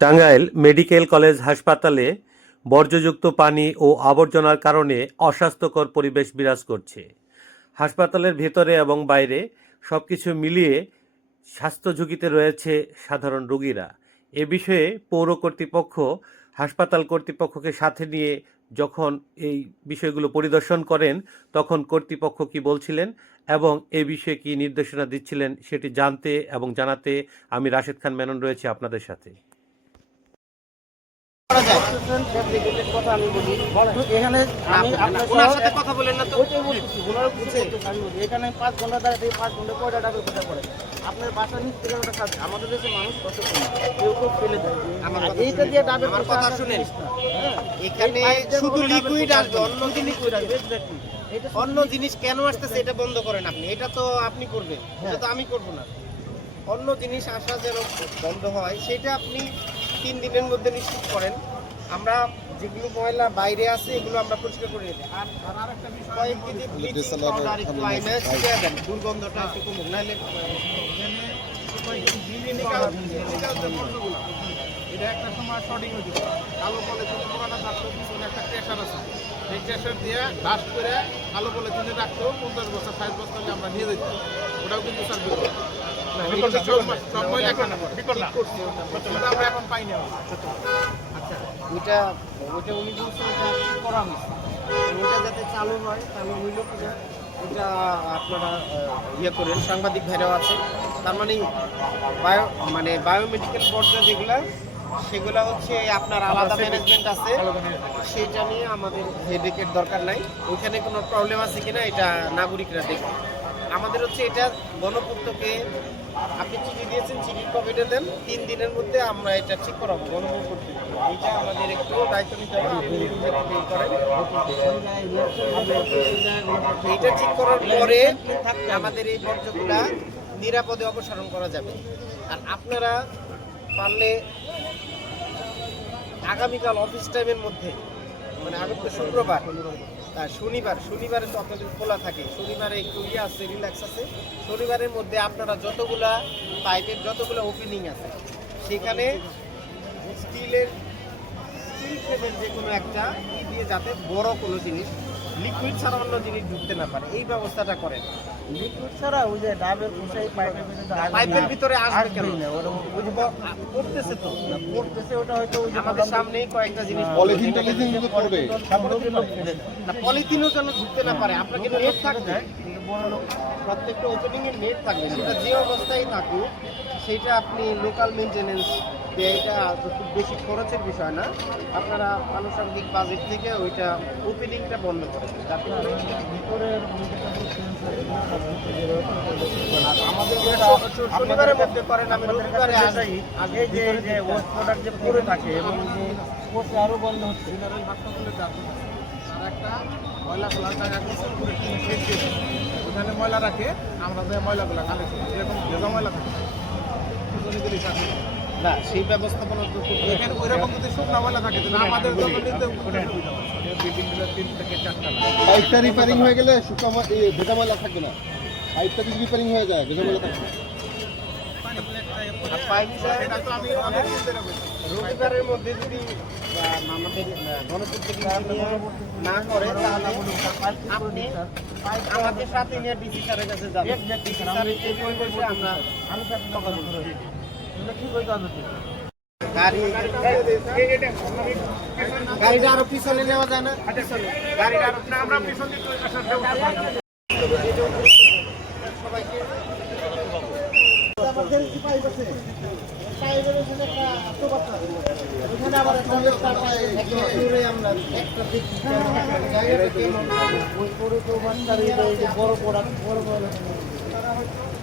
Tangail medical college হাসপাতালে বর্জ্যযুক্ত পানি ও আবর্জনার কারণে অস্বাস্থ্যকর পরিবেশ বিরাজ করছে। হাসপাতালের ভেতরে এবং বাইরে সবকিছু মিলিয়ে স্বাস্থ্য ঝুঁকিতে রয়েছে সাধারণ রোগীরা। এ বিষয়ে পৌর কর্তৃপক্ষ, হাসপাতাল কর্তৃপক্ষকে সাথে নিয়ে যখন এই বিষয়গুলো পরিদর্শন করেন, তখন কর্তৃপক্ষ কি বলছিলেন এবং এ বিষয়ে কি নির্দেশনা দিচ্ছিলেন সেটি জানতে এবং জানাতে আমি রাশেদ খান মেনন রয়েছে আপনাদের সাথে। এখানে পাঁচ ঘণ্টা পাঁচ ঘণ্টা কয়টা পড়ে আপনার বাসার নিচ থেকে ওটা খাচ্ছে আমাদের দেশে মানুষ কত কেউ কেউ ফেলে দেয়। আমার আর কথা এইটা দিয়ে ডাবের কথা শুনেন। জিনিস না। হ্যাঁ। এখানে শুধু লিকুইড আসবে অন্য জিনিস অন্য জিনিস কেন আসতেছে এটা বন্ধ করেন আপনি? এটা তো আপনি করবেন। এটা তো আমি করব না। অন্য জিনিস আসা যেন বন্ধ হয় সেটা আপনি তিন দিনের মধ্যে নিশ্চিত করেন। আমরা যেগুলো ময়লা বাইরে আছে এগুলো আমরা পরিষ্কার করে নিতে আর আর বিষয় একটু ছিটিয়ে দুর্গন্ধটা একটু কমুক নাহলে এটা একটা সময় শর্টিং হয়েছিল কালো পলিথিনে পুরানো থাকতো পিছনে একটা ট্রেসার আছে। সেই ট্রেসার দিয়ে ডাস্ট করে কালো পলিথিনে রাখতো পঞ্চাশ বছর ষাট বছর হলে আমরা নিয়ে যেতাম। ওটাও কিন্তু স্যার আচ্ছা ওইটা ওইটা উনি বলছেন ওটা করা হয়েছে? ওইটা যাতে চালু হয় চালু হইল কিনা ওইটা আপনারা ইয়ে করেন সাংবাদিক ভাইরাও আছে। তার মানে বায়ো মানে বায়োমেডিক্যাল পর্যায়ে যেগুলা সেগুলা হচ্ছে আপনার আলাদা ম্যানেজমেন্ট আছে। সেটা নিয়ে আমাদের হেডেকের দরকার নাই। ওইখানে কোনো প্রবলেম আছে কিনা এটা নাগরিকরা দেখবে। আমাদের হচ্ছে এটা গণপূর্তকে আপনি চিঠি দিয়েছেন চিঠি কপিটা দেন, তিন দিনের মধ্যে আমরা এটা ঠিক করাবো গণপূর্ত এটা আমাদের একটু দায়িত্ব নিতে হবে, আপনি এইটা ঠিক করার পরে আমাদের এই বর্জ্যগুলা নিরাপদে অপসারণ করা যাবে। আর আপনারা পারলে আগামীকাল অফিস টাইমের মধ্যে মানে আগামী শুক্রবার শনিবার, শনিবারে তো আপনাদের খোলা থাকে। শনিবারে একটু ইয়ে আছে রিল্যাক্স আছে। শনিবারের মধ্যে আপনারা যতগুলা পাইপের, যতগুলো ওপেনিং আছে, সেখানে স্টিলের স্টিল ফ্রেমের যে কোনো একটা দিয়ে যাতে বড় কোনো জিনিস লিকুইড ছাড়া অন্য জিনিস ঢুকতে না পারে। এই ব্যবস্থাটা করেন। লিকুইড ছাড়া ওই যে ডাবের পাইপের ভিতরে আসবে কেন? ওই যে পড়তেছে তো। পড়তেছে ওটা হয়তো ওই যে আমাদের সামনেই কয়েকটা জিনিস পলিথিন টলিথিনগুলো পড়বে। না পলিথিনও যেন ঢুকতে না পারে আপনাকে নেট থাকবে। প্রত্যেকটা ওপেনিং এর নেট থাকবে। সেটা যে অবস্থায় থাকুক সেটা আপনি লোকাল মেনটেনেন্স এটা খুব বেশি খরচের বিষয় না আপনারা আনুষঙ্গিক বাজেট থেকে ওইটা ওপেনিংটা বন্ধ করে দেন। যাতে শনিবারের মধ্যে করেন আমি রবিবারে কাছে আসি। যেটাই, এই যে যে ওয়েস্ট প্রোডাক্ট যে পড়ে থাকে এবং যে কোষে বন্ধ হচ্ছে। জেনারেল হাসপাতালে আর একটা ময়লা খোলার জায়গা ওখানে ময়লা রাখে আমরা যে ময়লাগুলো কালেকশন এরকম ভেজা ময়লা থাকে না সেই ব্যবস্থাপনা তো। এখানে যদি শুকনা ময়লা থাকে তাহলে আমাদের হয়। এই বিল্ডিংগুলো তিন থেকে চারটা পাইপটা রিপেয়ারিং হয়ে গেলে শুকা ভেজা ময়লা থাকবে না পাইপটা যদি রিপেয়ারিং হয়ে যায় ভেজা ময়লা থাকবে। রবিবারের মধ্যে যদি আমাদের না করে তাহলে আপনি আমাদের সাথে নিয়ে ডিসি স্যারের কাছে যাবেন আমরা গাড়িটা আরও পিছনে নেওয়া যায় না গাড়িটা আমরা পিছন। সবাইকে যে বড় বড় বড়